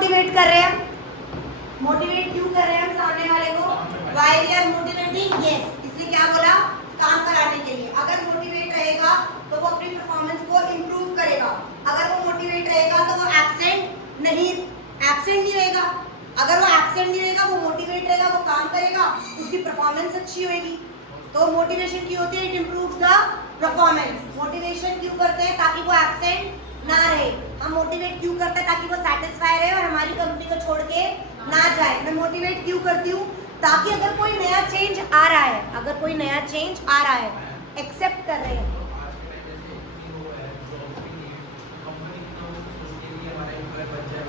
Motivate कर रहे हैं हम? मोटिवेट क्यों कर रहे हैं हम सामने वाले को? Why we are motivating? Yes, इसलिए क्या बोला? काम कराने के लिए। अगर मोटिवेट रहेगा तो वो अपनी परफॉर्मेंस को इम्प्रूव करेगा। अगर वो मोटिवेट रहेगा तो वो एब्सेंट नहीं रहेगा। अगर वो एब्सेंट नहीं रहेगा, वो मोटिवेट रहेगा, वो काम करेगा, उसकी परफॉर्मेंस अच्छी होगी। तो मोटिवेशन क्यों होती है? It improves the performance. Motivation क्यों करते हैं? ताकि वो एब्सेंट ना रहे। हम मोटिवेट क्यों करते हैं? ताकि वो सेटिस्फाई रहे और हमारी कंपनी को छोड़ के ना जाए। मैं मोटिवेट क्यों करती हूँ? ताकि अगर कोई नया चेंज आ रहा है, एक्सेप्ट कर रहे हैं।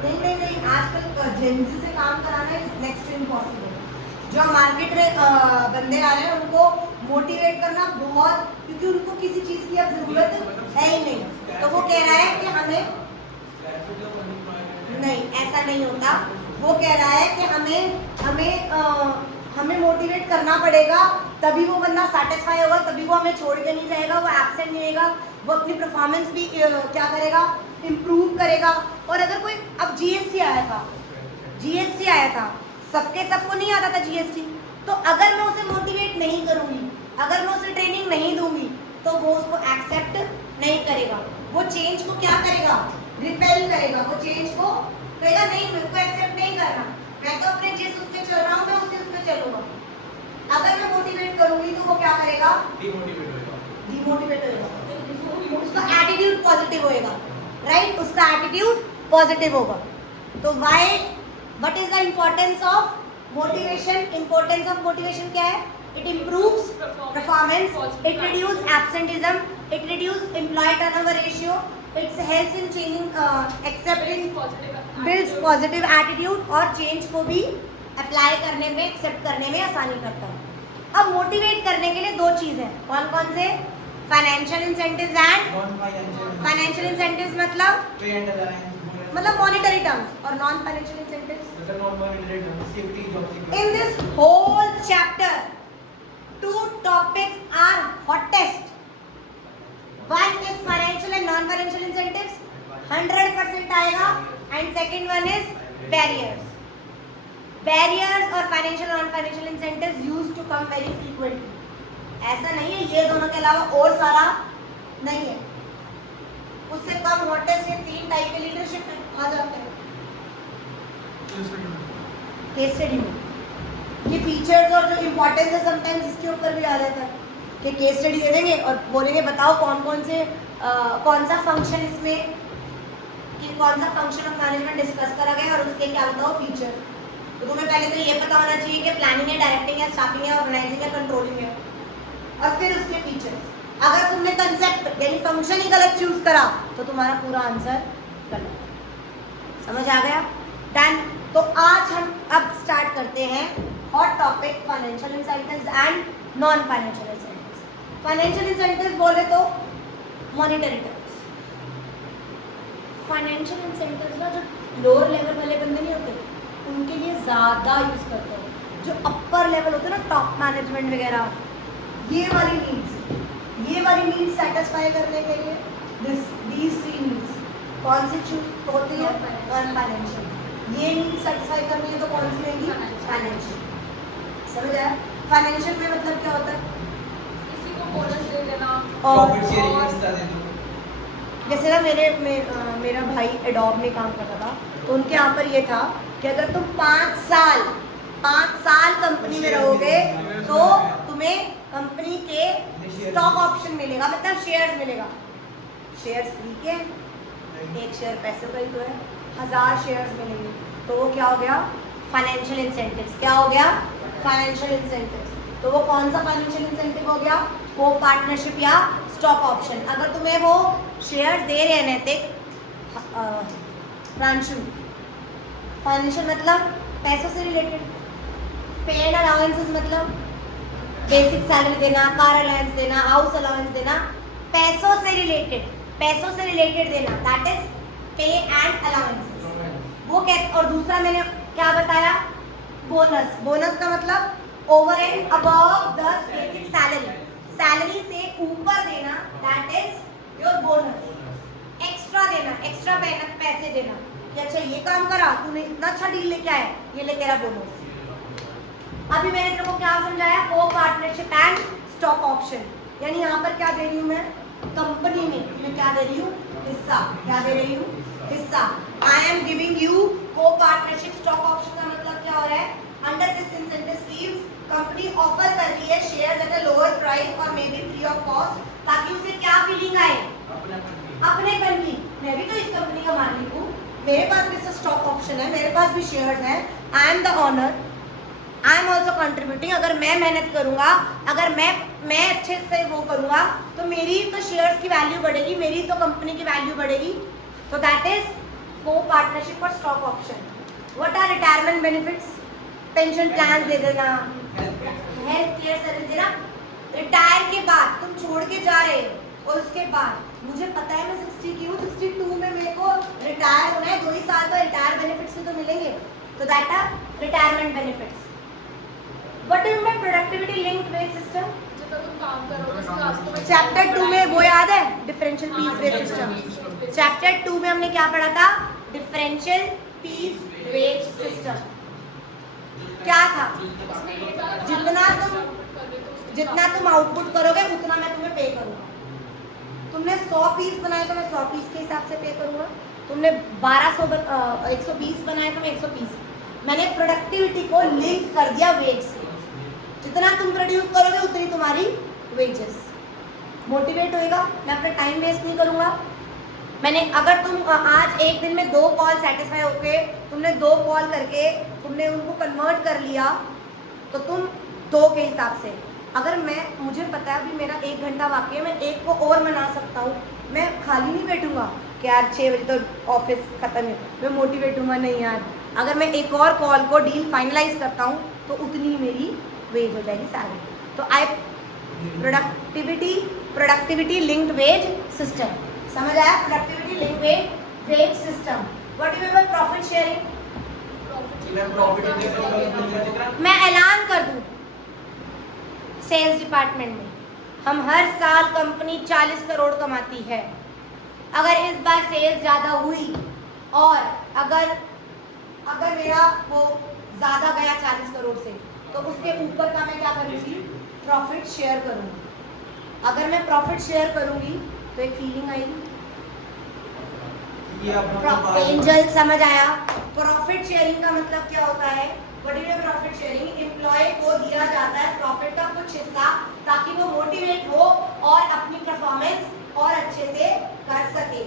नहीं, आजकल जेंजी से काम कराना इज नेक्स्ट टू इम्पॉसिबल। जो मार्केट में बंदे आ रहे हैं उनको मोटिवेट करना बहुत, क्योंकि उनको किसी चीज की अब जरूरत है ही नहीं। तो वो कह रहा है कि हमें नहीं, ऐसा नहीं होता। वो कह रहा है कि हमें मोटिवेट करना पड़ेगा, तभी वो बंदा सेटिस्फाई होगा, तभी वो हमें छोड़ के नहीं जाएगा, वो एब्सेंट नहीं रहेगा, वो अपनी परफॉर्मेंस भी क्या करेगा? इम्प्रूव करेगा। और अगर कोई अब जीएसटी आया था, सबको नहीं आता था जीएसटी। तो अगर मैं उसे मोटिवेट नहीं करूंगी, अगर मैं उसे ट्रेनिंग नहीं दूंगी, तो वो उसको एक्सेप्ट नहीं करेगा। वो चेंज को क्या करेगा? रिपेल करेगा। वो चेंज को कहेगा नहीं, मेरे को एक्सेप्ट नहीं करना, मैं तो अपने जिस उस पे चल रहा हूँ, मैं उस पे चलूंगा। अगर मैं मोटिवेट करूंगी तो वो क्या करेगा? डिमोटिवेट होगा। उसका एटीट्यूड पॉजिटिव होएगा, राइट? उसका एटीट्यूड पॉजिटिव होगा। तो what is the importance of motivation? Importance of motivation क्या है? It improves performance, it reduce absenteeism, it reduce employ turnover ratio, it helps in changing accepting, builds positive attitude और change को भी apply करने में, accept करने में आसानी करता है। अब मोटिवेट करने के लिए दो चीज़ है। कौन कौन से? Financial incentives and financial incentives मतलब मॉनेटरी टर्म्स, और non financial incentives in this whole chapter. Two topics are hottest. One is financial and non financial incentives, 100% आएगा, and second one is barriers और financial non financial incentives used to come very frequently. ऐसा नहीं है, ये दोनों के अलावा और सारा नहीं है। उससे कम हॉटेस्ट ये 3 टाइप के लीडरशिप आ जाते हैं केस स्टडी में। ये फीचर्स और जो इम्पोर्टेंस है समटाइम्स इसके ऊपर भी आ जाता है कि केस स्टडी दे देंगे और बोलेंगे बताओ कौन सा फंक्शन इसमें, कि कौन सा फंक्शन ऑफ मैनेजमेंट डिस्कस करा गया और उसके क्या बताओ फीचर। तो तुम्हें पहले तो ये पता होना चाहिए कि प्लानिंग है, डायरेक्टिंग है, स्टाफिंग है, ऑर्गेनाइजिंग है, कंट्रोलिंग है, और फिर उसके फीचर्स। अगर तुमने कंसेप्ट यानी फंक्शन ही गलत चूज करा तो तुम्हारा पूरा आंसर गलत। समझ आ गया? डन। तो आज हम अब स्टार्ट करते हैं hot topic financial incentives and non financial incentives. Financial incentives बोले तो मॉनेटरी टर्म्स। फाइनेंशियल इंसेंटिव्स ना जो लोअर लेवल वाले बंदे नहीं होते उनके लिए ज़्यादा यूज़ करते हैं। जो अपर लेवल होते हैं ना, टॉप मैनेजमेंट वगैरह, ये वाली नीड्स सेटिस्फाई करने के लिए these 3 नीड्स कौन सी चूज होती है? Non financial. ये नीड सेटिस्फाई करनी है तो कौन सी रहेगी? फाइनेंशियल। समझ आया? फाइनेंशियल में मतलब क्या होता है? किसी को बोनस दे देना, प्रॉफिट शेयरिंग दे दो। जैसे ना मेरा भाई एडोब में काम करता था, तो उनके यहाँ पर ये था कि अगर तुम 5 साल कंपनी में रहोगे तो तुम्हें कंपनी के स्टॉक ऑप्शन मिलेगा, मतलब शेयर्स मिलेगा। शेयर्स फ्री के हैं, 1 शेयर पैसे का ही तो है, 1000 शेयर्स मिलेंगे। तो वो क्या हो गया? Financial incentives. क्या हो गया? Financial incentives. तो वो कौन सा फाइनेंशियल इंसेंटिव हो गया? को पार्टनरशिप या स्टॉक ऑप्शन। अगर तुम्हें वो शेयर्स दे रहे हैं नैतिक प्रांशु, फाइनेंशियल मतलब पैसों से रिलेटेड, पेड अलाउंसेस मतलब बेसिक सैलरी देना, कार अलाउंस देना, हाउस अलाउंस देना, पैसों से रिलेटेड देना, दैट इज पे एंड अलाउंसेस। वो कहते, और दूसरा मैंने क्या बताया? बोनस का मतलब over and above the basic salary से ऊपर देना, that is your bonus. Extra देना, एक्स्ट्रा पैसे देना कि अच्छा ये काम करा तूने, इतना अच्छा डील लेके आया, ये ले तेरा बोनस। अभी मैंने तेरे को क्या समझाया, को पार्टनरशिप एंड स्टॉक ऑप्शन, यानी यहाँ पर क्या दे रही हूँ मैं, कंपनी में मैं क्या दे रही हूँ, हिस्सा। क्या दे रही हूँ, हिस्सा। I am giving you co partnership stock option का मतलब क्या हो रहा है, under this incentive schemes company offer कर रही है share at a lower price और may be free of cost, ताकि उसे क्या फीलिंग आए, अपनेपन की, मैं भी तो इस कंपनी का मालिक हूँ, मेरे पास भी स्टॉक ऑप्शन है, मेरे पास भी शेयर्स हैं, I am the owner, I am also contributing. अगर मैं मेहनत करूंगा, अगर मैं अच्छे से वो करूंगा तो मेरी तो शेयर्स की वैल्यू बढ़ेगी, मेरी तो कंपनी की वैल्यू बढ़ेगी। तो दैट इज को पार्टनरशिप और stock option. What are retirement benefits, pension plan दे देना, हेल्थ केयर सर्विस देना, रिटायर के बाद तुम छोड़ के जा रहे हो और उसके बाद मुझे पता है मैं 60 की हूँ, 62 में मेरे को रिटायर होना है, 2 ही साल तो रिटायर बेनिफिट्स भी तो मिलेंगे, तो that are retirement benefits. What is my productivity linked wage system, जितना तुम काम करोगे उसके आज तो चैप्टर 2 में वो याद है, differential piece wage system. Chapter 2 में हमने क्या पढ़ा था, डिफरेंशियल पीस वेज सिस्टम। क्या था, जितना तुम आउटपुट करोगे उतना मैं तुम्हें पे करूंगा। तुमने 100 पीस बनाए तो मैं 100 पीस के हिसाब से पे करूंगा, तुमने 120 बनाए तो मैं 120। मैंने प्रोडक्टिविटी को लिंक कर दिया वेज से, जितना तुम प्रोड्यूस करोगे उतनी तुम्हारी वेजेस। मोटिवेट होएगा, मैं अपना टाइम वेस्ट नहीं करूंगा। मैंने अगर तुम आज एक दिन में 2 कॉल सेटिस्फाई होके तुमने 2 कॉल करके तुमने उनको कन्वर्ट कर लिया तो तुम 2 के हिसाब से, अगर मुझे पता है अभी मेरा 1 घंटा बाकी है, मैं 1 को और मना सकता हूँ, मैं खाली नहीं बैठूंगा कि यार 6 बजे तो ऑफिस खत्म है, मैं मोटिवेट हूँगा, नहीं यार अगर मैं एक और कॉल को डील फाइनलाइज करता हूँ तो उतनी मेरी वेज हो जाएगी सैलरी। तो I productivity linked wage system, समझ आया, productivity linked wage system. What do you mean profit sharing, मैं ऐलान कर दूं सेल्स डिपार्टमेंट में हम हर साल कंपनी 40 करोड़ कमाती है। अगर इस बार सेल्स ज़्यादा हुई और अगर मेरा वो ज़्यादा गया 40 करोड़ से, तो उसके ऊपर का मैं क्या करूँगी, प्रॉफिट शेयर करूँगी। अगर मैं प्रॉफिट शेयर करूँगी तो एक फीलिंग आएगी, एंजल, समझ आया। प्रॉफिट शेयरिंग का मतलब क्या होता है, what is profit sharing, employ को दिया जाता है प्रॉफिट का कुछ हिस्सा ताकि वो मोटिवेट हो और अपनी परफॉर्मेंस और अच्छे से कर सके,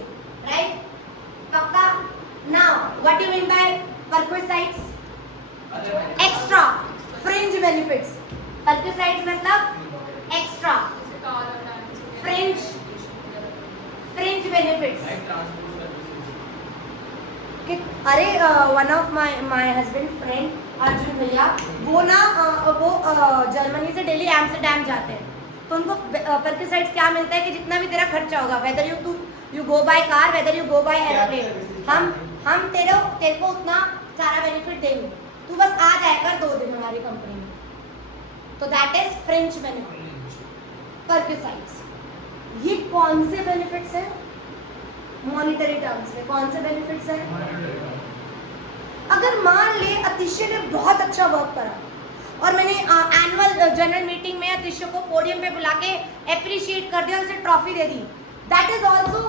राइट। पक्का। Now what you mean by perquisites, extra fringe benefits. Perquisites मतलब एक्स्ट्रा, फ्रिंज बेनिफिट्स। अरे one of my husband friend Arjun भैया, वो ना वो जर्मनी से डेली एम्स्टर्डम जाते हैं, तो उनको परक्विसाइट्स क्या मिलता है कि जितना भी तेरा खर्चा होगा, whether you go by car, whether you go by airplane, हम तेरे को उतना सारा बेनिफिट देंगे, तू बस आ जाया कर 2 दिन हमारी कंपनी में। तो दैट इज फ्रिंज बेनिफिट, परक्विसाइट्स। ये कौन से बेनिफिट्स हैं, मॉनिटरी टर्म्स में कौन से बेनिफिट्स हैं। अगर मान ले अतिशय ने बहुत अच्छा वर्क करा और मैंने एनुअल जनरल मीटिंग में अतिशय को पोडियम पे बुला के अप्रिशिएट कर दिया, उसे trophy they the, that is also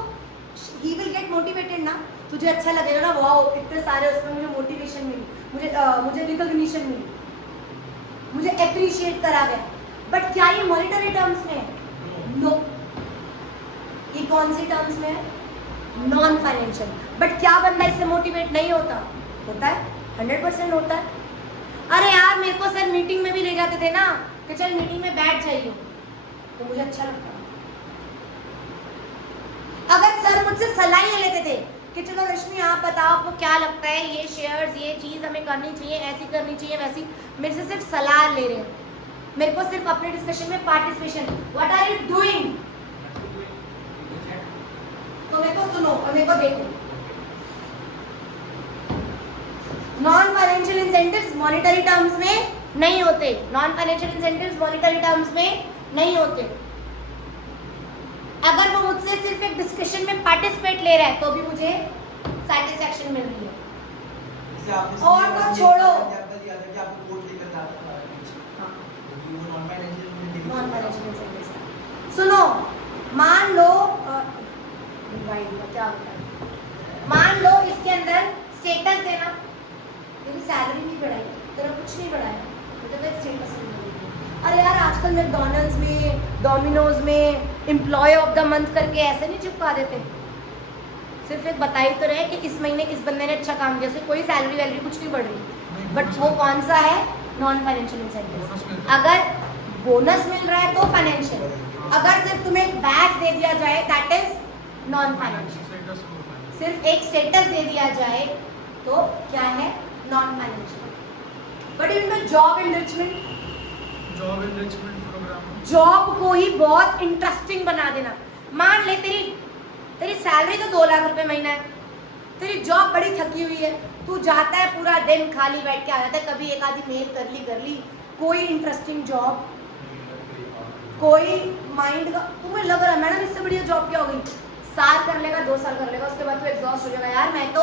he will get motivated ना, तुझे अच्छा लगेगा ना, वाओ इतने सारे उसमें मुझे मोटिवेशन मिली, मुझे रिकॉग्निशन मिली, मुझे अप्रिशिएट करा गया। बट क्या ये मॉनिटरी टर्म्स में है? नो। ये कौन सी टर्म्स में है? Non financial. बट क्या बंदा इससे मोटिवेट नहीं होता? होता है, 100% होता है। अरे यार मेरे को सर मीटिंग में भी ले जाते थे ना कि चल मीटिंग में बैठ जाइए, तो मुझे अच्छा लगता। अगर सर मुझसे सलाह लेते थे कि चलो रश्मि आप बताओ आपको क्या लगता है, ये शेयर्स, ये चीज़ हमें करनी चाहिए, ऐसी करनी चाहिए, वैसी, मेरे से सिर्फ सलाह ले रहे हैं, मेरे को सिर्फ अपने डिस्कशन में participation, what are you doing, तो मेरे को सुनो और मेरे को देखो। Non financial incentives monetary terms में नहीं होते, non financial incentives monetary terms में नहीं होते। अगर वो मुझसे सिर्फ एक डिस्कशन में पार्टिसिपेट ले रहा है तो भी मुझे सेटिस्फेक्शन मिल रही है। जैसे आपने और सीनियर तो में छोड़ो। एग्जांपल दिया था कि आपको कोड लेकर जाना था हाँ। क्योंकि वो नॉन फाइनेंशियल में डिग्री नॉन फाइनेंशियल सर्विस था। सुनो, मान लो क्या होता है, मान लो इसके अंदर स्टेटस देना, तेरी सैलरी नहीं बढ़ाई, तेरा कुछ नहीं बढ़ाया, तो तेरा स्टेटस नहीं बढ़ेगा। अरे यार आजकल मैकडॉनल्ड्स में, डोमिनोज में एम्प्लॉय ऑफ द मंथ करके ऐसे नहीं चिपका देते, सिर्फ एक बताई तो रहे कि इस महीने इस बंदे ने अच्छा काम किया, उसकी कोई सैलरी वैलरी कुछ नहीं बढ़ रही, बट वो कौन सा है, नॉन फाइनेंशियल इंसेंटिव। अगर बोनस मिल रहा है तो फाइनेंशियल, अगर सिर्फ तुम्हें एक बैच दे दिया जाए दैट इज नॉन फाइनेंशियल, सिर्फ एक स्टेटस दे दिया जाए तो क्या है, non financial. But even job enrichment, job enrichment programme, job को ही बहुत इंटरेस्टिंग बना देना। मान ले तेरी सैलरी तो 2 लाख रुपए महीना है, तेरी जॉब बड़ी थकी हुई है, तू जाता है पूरा दिन खाली बैठ के आ जाता है, कभी एक आधी मेल कर ली, कोई इंटरेस्टिंग जॉब, कोई माइंड का, तुम्हें लग रहा है मैडम इससे बढ़िया जॉब क्या हो गई, साल कर लेगा, 2 साल कर लेगा, उसके बाद तो एग्जॉस्ट हो जाएगा, यार मैं तो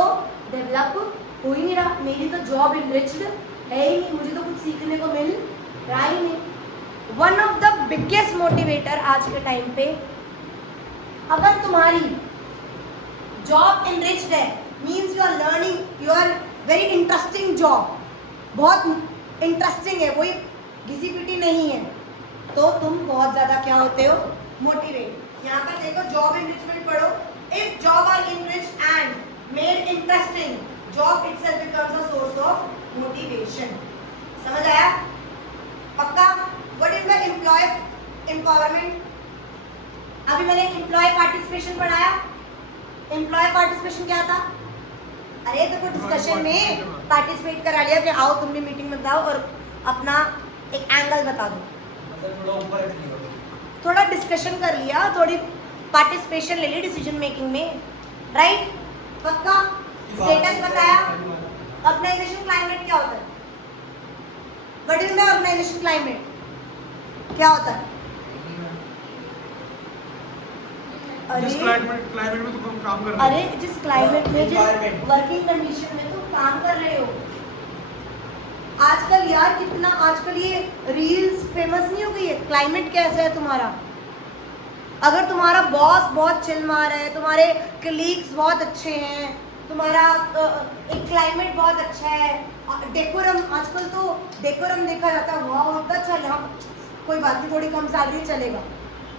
डेवलप हो ही नहीं रहा, मेरी तो जॉब इनरिच्ड है ही नहीं, मुझे तो कुछ सीखने को मिल रहा ही नहीं। One of the biggest motivator आज के टाइम पे, अगर तुम्हारी जॉब इनरिच्ड है means you are learning, you are very interesting job, बहुत इंटरेस्टिंग है, वही घिसी पिटी नहीं है, तो तुम बहुत ज़्यादा क्या होते हो, मोटिवेट। यहाँ पर देखो जॉब इनरिचमेंट पढ़ो, if job are enriched and made interesting, job itself becomes a source of motivation. समझ आया? पक्का? What is the employ empowerment? अभी मैंने एम्प्लॉय पार्टिसिपेशन पढ़ाया, एम्प्लॉय पार्टिसिपेशन क्या था, अरे तो डिस्कशन में पार्टिसिपेट करा लिया कि आओ तुम भी मीटिंग में बताओ और अपना एक एंगल बता दो, मतलब थोड़ा ऊपर रखने का, थोड़ा डिस्कशन कर लिया, थोड़ी पार्टिसिपेशन ले ली डिसीजन मेकिंग में, राइट? पक्का? स्टेटस बताया। ऑर्गेनाइजेशन क्लाइमेट क्या होता है, what is the organisation climate, क्या होता है? जिस क्लाइमेट में तुम काम कर रहे हो, अरे जिस क्लाइमेट में, जिस Environment. वर्किंग कंडीशन में तुम काम कर रहे हो, आजकल यार कितना, आजकल ये रील्स फेमस नहीं हो गई है, क्लाइमेट कैसा है तुम्हारा, अगर तुम्हारा बॉस बहुत चिल मार है, तुम्हारे कलीग्स बहुत अच्छे हैं, तुम्हारा एक क्लाइमेट बहुत अच्छा है, डेकोरम, आजकल तो डेकोरम देखा जाता है, वाह इतना अच्छा, यहाँ कोई बात नहीं थोड़ी कम सैलरी चलेगा,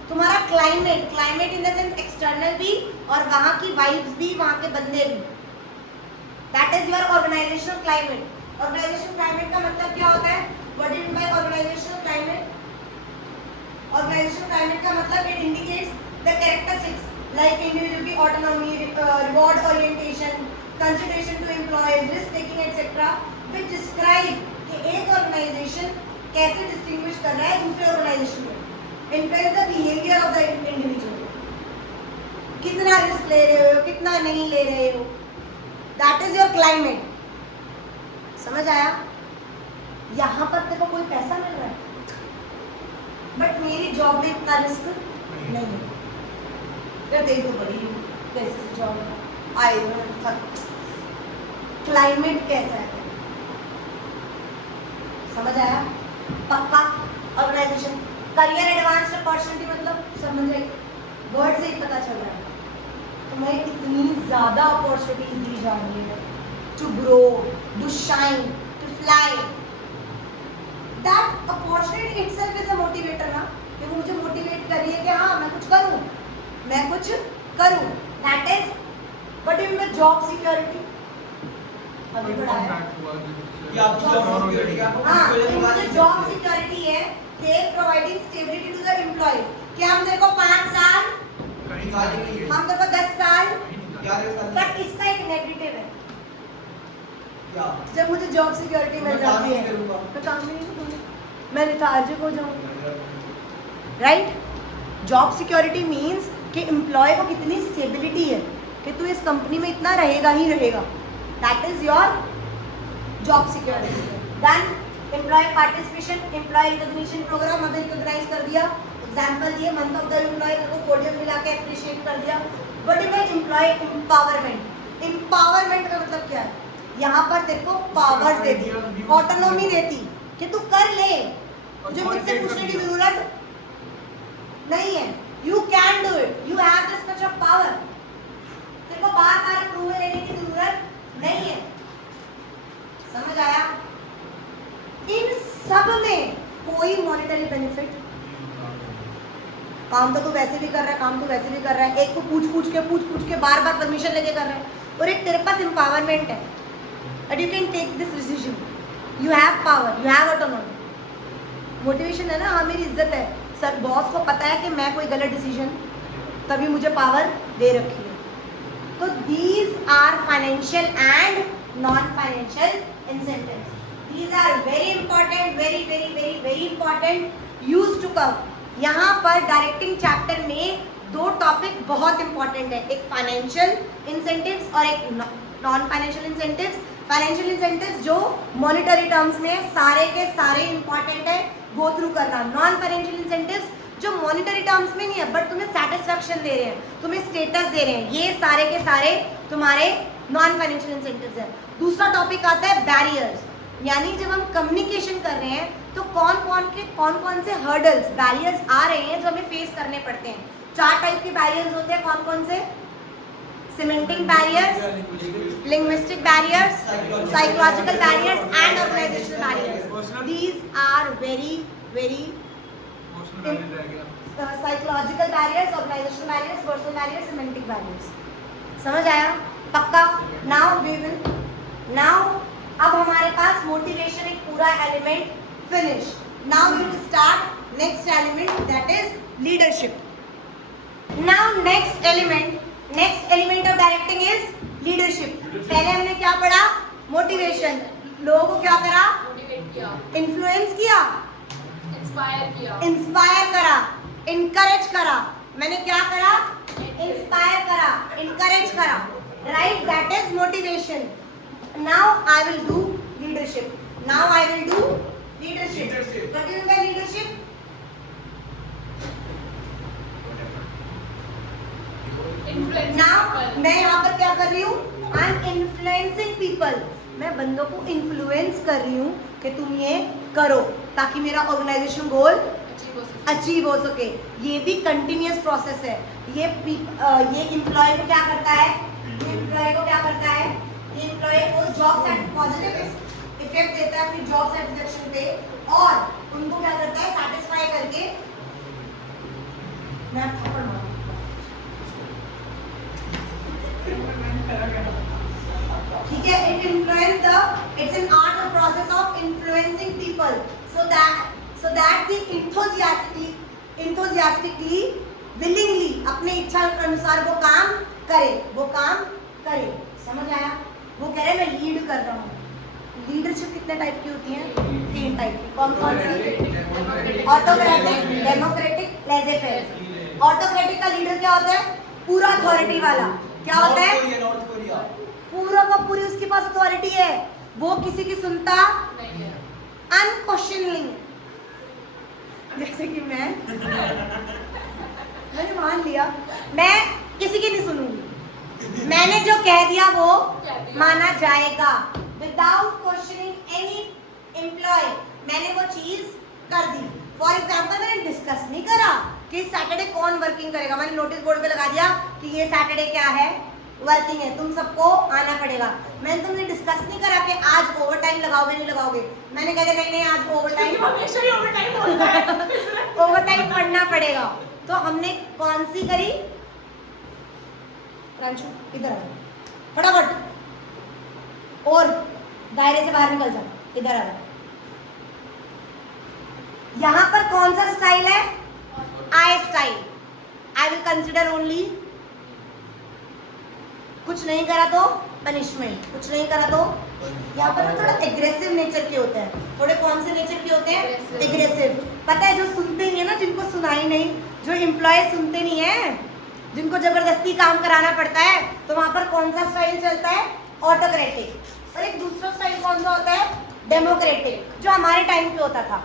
तुम्हारा climate, climate in the sense external भी और वहाँ की वाइब्स भी, वहाँ के बंदे भी, that is your organisational climate. Organisational climate का मतलब क्या होता है, what is by organisational climate? Organisational climate का मतलब it indicates the characteristics like individual autonomy, reward orientation, consideration to employees, risk taking etcetera, which describe कि एक organisation कैसे डिस्टिंग्विश कर रहा है दूसरे ऑर्गेनाइजेशन में, influence the behaviour of the individual, कितना रिस्क ले रहे हो, कितना नहीं ले रहे हो, दैट इज योर क्लाइमेट। समझ आया? यहाँ पर तेरे को कोई पैसा मिल रहा है, बट मेरी जॉब में इतना रिस्क नहीं है, यार तेरी तो बड़ी कैसे से जॉब आई, क्लाइमेट कैसा है, समझ आया? पक्का? ऑर्गेनाइजेशन, करियर एडवांस्ड अपॉर्चुनिटी मतलब समझ आई, वर्ड से ही पता चल रहा है तुम्हें इतनी ज़्यादा अपॉर्चुनिटीज दी जा रही है to grow, to shine, to fly, that opportunity itself is a motivator ना, कि वो मुझे मोटिवेट कर रही है कि हाँ मैं कुछ करूँ, मैं कुछ करूँ, that is what is the job security. अभी बढ़ाया कि आप जॉब सिक्योरिटी का हाँ, जॉब सिक्योरिटी है कि providing stability to the employees, कि हम तेरे को 5 साल, कहीं नहीं, हम तेरे को 10 साल, क्या रे साल, बट इसका एक नेगेटिव है, क्या जब मुझे जॉब सिक्योरिटी मिल मैं काम जाती नहीं है करूंगा। मैं काम भी नहीं करूँगी, मैं लेथार्जिक हो जाऊँगी, राइट? जॉब सिक्योरिटी मीन्स कि एम्प्लॉय को कितनी स्टेबिलिटी है कि तू इस कंपनी में इतना रहेगा ही रहेगा, that is your job security. Then employ participation, employ recognition programme, अगर रिकॉग्नाइज कर दिया एग्जाम्पल दिए, मंथ ऑफ द एम्प्लॉय को पोडियम मिला के अप्रिशिएट कर दिया। But in employ empowerment, empowerment का मतलब क्या है? यहाँ पर तेरे को पावर्स देती, ऑटोनॉमी देती कि तू कर ले, मुझे मुझसे पूछने की जरूरत नहीं है। You can do it, you have this much of power. तेरे को बार बार अप्रूवल लेने की जरूरत नहीं है। समझ आया? इन सब में कोई मॉनेटरी बेनिफिट, काम तो तू वैसे भी कर रहा है, काम तो वैसे भी कर रहा है, एक को पूछ पूछ के बार बार परमिशन लेके कर रहा है, और एक तेरे पास एम्पावरमेंट है that you can take this decision, you have power, you have autonomy। Motivation है ना, हाँ मेरी इज्जत है सर, बॉस को पता है कि मैं कोई गलत डिसीजन, तभी मुझे पावर दे रखी है। तो these are financial and non-financial incentives, these are very important, very important used to come। यहाँ पर डायरेक्टिंग चैप्टर में दो टॉपिक बहुत इंपॉर्टेंट है, एक फाइनेंशियल इंसेंटिव्स और एक non financial incentives. Financial incentives जो मॉनेटरी टर्म्स में सारे के सारे इंपॉर्टेंट है, गो थ्रू करना। नॉन फाइनेंशियल इंसेंटिव्स जो मॉनेटरी टर्म्स में नहीं है बट तुम्हें सेटिस्फेक्शन दे रहे हैं, तुम्हें स्टेटस दे रहे हैं, ये सारे के सारे तुम्हारे नॉन फाइनेंशियल इंसेंटिव्स है। दूसरा टॉपिक आता है बैरियर्स, यानी जब हम कम्युनिकेशन कर रहे हैं तो कौन कौन से हर्डल्स, बैरियर्स आ रहे हैं जो हमें फेस करने पड़ते हैं। 4 टाइप के बैरियर्स होते हैं, कौन कौन से? Semantic barriers, linguistic barriers, psychological barriers and organisational barriers. These are very psychological barriers, organisational barriers, personal barriers, semantic barriers. समझ आया? पक्का? नाउ अब हमारे पास मोटिवेशन एक पूरा element finish. Now we will start next element, that is leadership. Now next element of directing is leadership. पहले हमने क्या पढ़ा? मोटिवेशन। लोगों को क्या करा? मोटिवेट किया, इन्फ्लुएंस किया, इंस्पायर करा, इनकरेज करा। मैंने क्या करा? इंस्पायर करा, इनकरेज करा, right? That is motivation. Now I will do leadership. What do you mean by leadership? Now मैं यहाँ पर क्या कर रही हूँ? I am influencing people. मैं बंदों को इन्फ्लुएंस कर रही हूँ कि तुम ये करो ताकि मेरा ऑर्गेनाइजेशन गोल अचीव हो सके। ये भी कंटिन्यूअस प्रोसेस है। ये एम्प्लॉय को क्या करता है? ये एम्प्लॉय को जॉब पॉजिटिव इफेक्ट देता है अपनी जॉब सेटिस्फेक्शन पे, और उनको क्या करता है? सैटिस्फाई करके। मैं थप्पड़ मारूं। ठीक है? It's an art or process of influencing people so that they enthusiastically, willingly अपने इच्छा के अनुसार वो काम करे। समझ आया? वो कह रहे हैं मैं लीड कर रहा हूँ। लीडरशिप कितने टाइप की होती है? 3 टाइप की। कौन सी? Autocratic, democratic, laissez faire. Autocratic का लीडर क्या होता है? पूरा अथॉरिटी वाला। क्या होता है? North Korea. पूरा का पूरी उसके पास अथॉरिटी है, वो किसी की सुनता नहीं है। अनक्वेश्चनिंग। जैसे कि मैंने मान लिया मैं किसी की नहीं सुनूंगी, मैंने जो कह दिया वो माना जाएगा। विदाउट क्वेश्चनिंग एनी एम्प्लॉय मैंने वो चीज कर दी। फॉर एग्जाम्पल मैंने डिस्कस नहीं करा कि सैटरडे कौन वर्किंग करेगा, मैंने नोटिस बोर्ड पे लगा दिया कि ये सैटरडे क्या है? वर्किंग है, तुम सबको आना पड़ेगा। मैंने तुमने डिस्कस नहीं करा कि आज ओवर टाइम लगाओगे नहीं लगाओगे। मैंने कहा नहीं आज ओवर टाइम हमेशा ही ओवर टाइम होता है। ओवर टाइम पढ़ना पड़ेगा। तो हमने कौन सी करी? प्रांशु इधर आ जाओ फटाफट, और दायरे से बाहर निकल जाओ, इधर आ जाओ। यहाँ पर कौन सा स्टाइल है? I style. I will consider only. कुछ नहीं करा तो पनिशमेंट, कुछ नहीं करा तो यहाँ पर थोड़ा एग्रेसिव नेचर के होते हैं। थोड़े कौन से नेचर के होते हैं? एग्रेसिव। पता है जो सुनते नहीं है ना, जिनको सुनाई नहीं, जो एम्प्लॉय सुनते नहीं है, जिनको जबरदस्ती काम कराना पड़ता है, तो वहां पर कौन सा स्टाइल चलता है? ऑटोक्रेटिक। और एक दूसरा स्टाइल कौन सा होता है? डेमोक्रेटिक, जो हमारे टाइम पे होता था।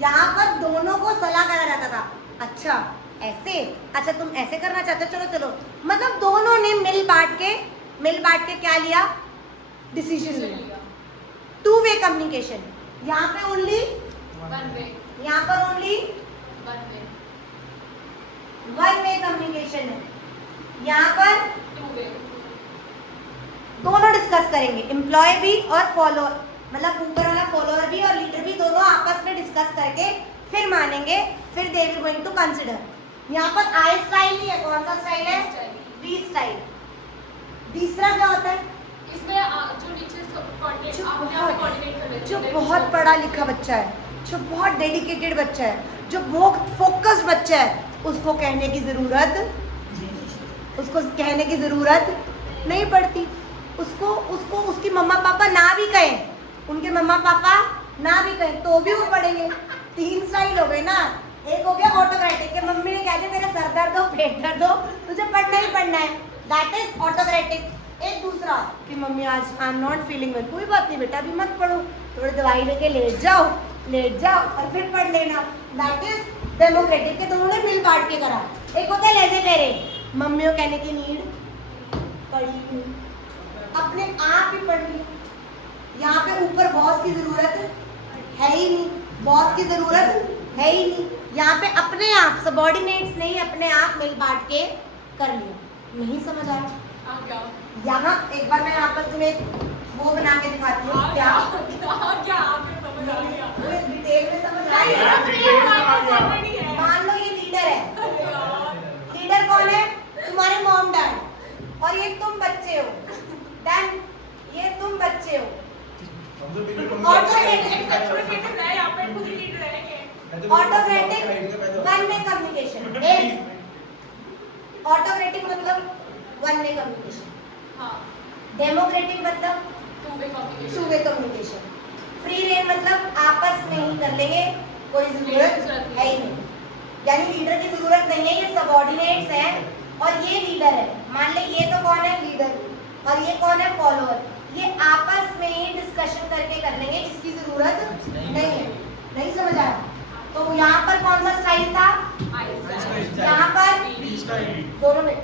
यहाँ पर दोनों को सलाह करा जाता था अच्छा ऐसे, अच्छा तुम ऐसे करना चाहते हो, चलो चलो, मतलब दोनों ने मिल बांट के क्या लिया, डिसीजन लिया। टू वे कम्युनिकेशन, यहाँ पे ओनली वन वे, यहाँ पर only one way, one way communication है, यहाँ पर टू वे। दोनों डिस्कस करेंगे, एम्प्लॉय भी और फॉलोअर, मतलब ऊपर वाला फॉलोअर भी और लीडर भी, दोनों आपस में डिस्कस करके फिर मानेंगे, फिर they will going to consider. यहाँ पर आई स्टाइल नहीं है, कौन सा स्टाइल है, वी स्टाइल। तीसरा क्या होता है, इसमें जो टीचर्स कोऑर्डिनेट अपने आप कोऑर्डिनेट कर लेते जो हैं, बहुत पढ़ा लिखा बच्चा है, जो बहुत डेडिकेटेड बच्चा है, जो बहुत फोकस्ड बच्चा है, उसको कहने की ज़रूरत नहीं पड़ती। उसको उसकी मम्मा पापा ना भी कहें, उनके मम्मा पापा ना भी कहें तो भी वो पढ़ेंगे। 3 स्टाइल हो गए ना, एक हो गया ऑटोक्रेटिक के मम्मी ने कह दिया मेरे सर दर्द हो पेट दर्द हो तुझे पढ़ना ही पढ़ना है, दैट इज ऑटोक्रेटिक। एक दूसरा कि मम्मी आज I am not feeling well, कोई बात नहीं बेटा अभी मत पढ़ो, थोड़ी दवाई लेके लेट जाओ और फिर पढ़ लेना, दैट इज डेमोक्रेटिक के दोनों ने मिल बांट के करा। एक होता है लेजे फेरे, मम्मियों कहने की नीड पड़ी नहीं, अपने आप ही पढ़ लिया। यहाँ पे ऊपर बॉस की जरूरत है ही नहीं, बॉस की जरूरत है ही नहीं, यहाँ पे अपने आप सबॉर्डिनेट्स नहीं, अपने आप मिल बांट के कर लिया। नहीं समझ आया? क्या यहाँ एक बार मैं यहाँ पर तुम्हें वो बना के दिखाती हूँ, क्या क्या आपने समझ आ गया? तुम्हें डिटेल में समझ नहीं, आया? अपने हमारे पास already है। मान लो ये लीडर है, यार, लीडर कौन है, तुम्हारे मॉम डैड, और ये तुम बच्चे हो, देन ये तुम बच्चे हो। ऑटोक्रेटिक है, यहाँ पे खुद ही लीड रहेंगे। Autocratic one way communication, autocratic मतलब वन वे कम्युनिकेशन, हाँ, डेमोक्रेटिक मतलब two way two way communication, free range मतलब आपस में ही कर लेंगे, कोई जरूरत है ही नहीं, यानी लीडर की जरूरत नहीं है, ये सबऑर्डिनेट्स हैं और ये लीडर है। मान ले ये तो कौन है, लीडर, और ये कौन है, फॉलोअर, ये आपस में ही डिस्कशन करके कर लेंगे, इसकी जरूरत नहीं है। नहीं समझ आया? तो यहाँ पर कौन सा स्टाइल था, यहाँ पर दोनों में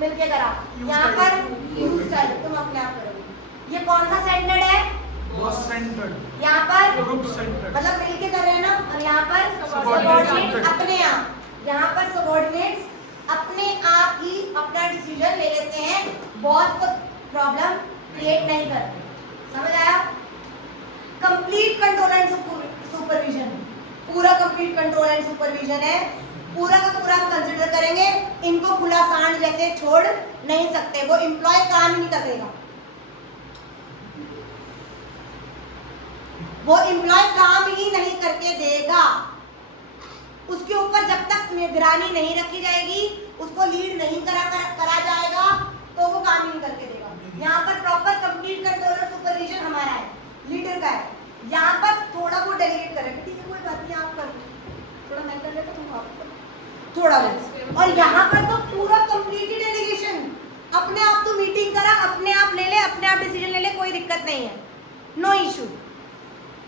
मिलके करा, यहाँ पर यू स्टाइल, तुम अपने आप करोगे। ये कौन सा सेंटर्ड है, यहाँ पर ग्रुप सेंटर्ड, मतलब मिलके कर रहे हैं ना, और यहाँ पर Subordinates सबऑर्डिनेट्स अपने आप, यहाँ पर सबऑर्डिनेट्स अपने आप ही अपना डिसीजन ले लेते हैं, बॉस को प्रॉब्लम क्रिएट नहीं करते। समझ आया? कंप्लीट कंट्रोल एंड सुपरविजन, पूरा कंप्लीट कंट्रोल एंड सुपरविजन है, पूरा का पूरा हम कंसिडर करेंगे, इनको खुला सांड जैसे छोड़ नहीं सकते, वो एम्प्लॉय काम ही नहीं करेगा, वो एम्प्लॉय काम ही नहीं करके देगा, उसके ऊपर जब तक निगरानी नहीं रखी जाएगी, उसको लीड नहीं करा जाएगा तो वो काम ही नहीं करके देगा। यहाँ पर प्रॉपर कंप्लीट कंट्रोल और सुपरविजन हमारा है, लीडर का है। यहाँ पर थोड़ा वो डेलीगेट कर रहे हैं, ठीक है कोई बात नहीं आप कर लो, थोड़ा मैं कर लेता तुम आप करो, थोड़ा बहुत। और यहाँ पर तो पूरा कंप्लीट ही डेलीगेशन, अपने आप तो मीटिंग करा, अपने आप ले ले, अपने आप डिसीजन ले ले, कोई दिक्कत नहीं है, नो इशू।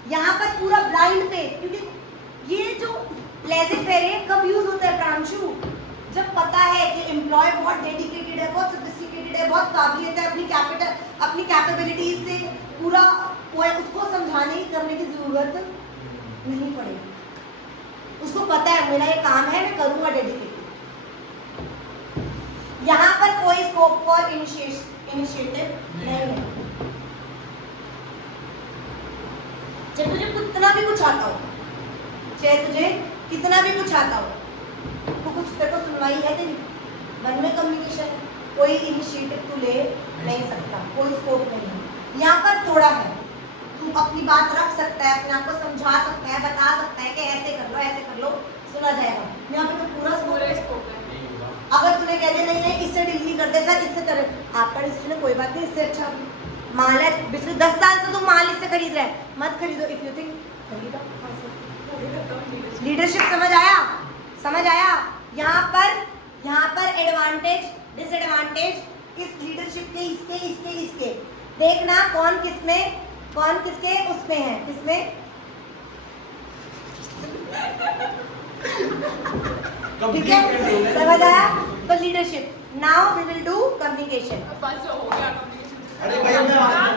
यहाँ पर पूरा ब्लाइंड फेथ, क्योंकि ये जो लेज़ी फेयर कब यूज होता है प्रांशु, जब पता है कि एम्प्लॉय बहुत डेडिकेटेड है, बहुत सोफिस्टिकेटेड है, बहुत काबिलियत है, अपनी कैपेबिलिटीज से पूरा उसको समझाने की करने की जरूरत नहीं पड़ेगी, उसको पता है मेरा ये काम है, मैं करूंगा डेडिकेटेड। यहाँ पर कोई स्कोप फॉर इनिशिएटिव नहीं है, चाहे तुझे कितना भी कुछ आता हो, चाहे तुझे कितना भी कुछ आता हो, तो कुछ तेरे को सुनवाई है तेरी, मन में कम्युनिकेशन है, कोई इनिशिएटिव तू ले नहीं सकता, कोई स्कोप नहीं है। यहाँ पर थोड़ा है, तू अपनी बात रख सकता है, अपने आप को समझा सकता है, बता सकता है कि ऐसे कर लो, सुना जाएगा। यहाँ पे तो पूरा स्कोप है। अगर तूने कह दिया नहीं इससे डील नहीं करते सर, इससे कर, आपका डिसीजन कोई बात नहीं, इससे अच्छा माल है, पिछले 10 साल से तुम माल इससे खरीद रहे हैं, मत खरीदो, इफ यू थिंक खरीदो। लीडरशिप समझ आया? समझ आया? यहाँ पर एडवांटेज डिसएडवांटेज इस लीडरशिप के, इसके देखना कौन किसके उसमें है, किसमें ठीक है, समझ आया? तो leadership, now we will do communication. बस हो गया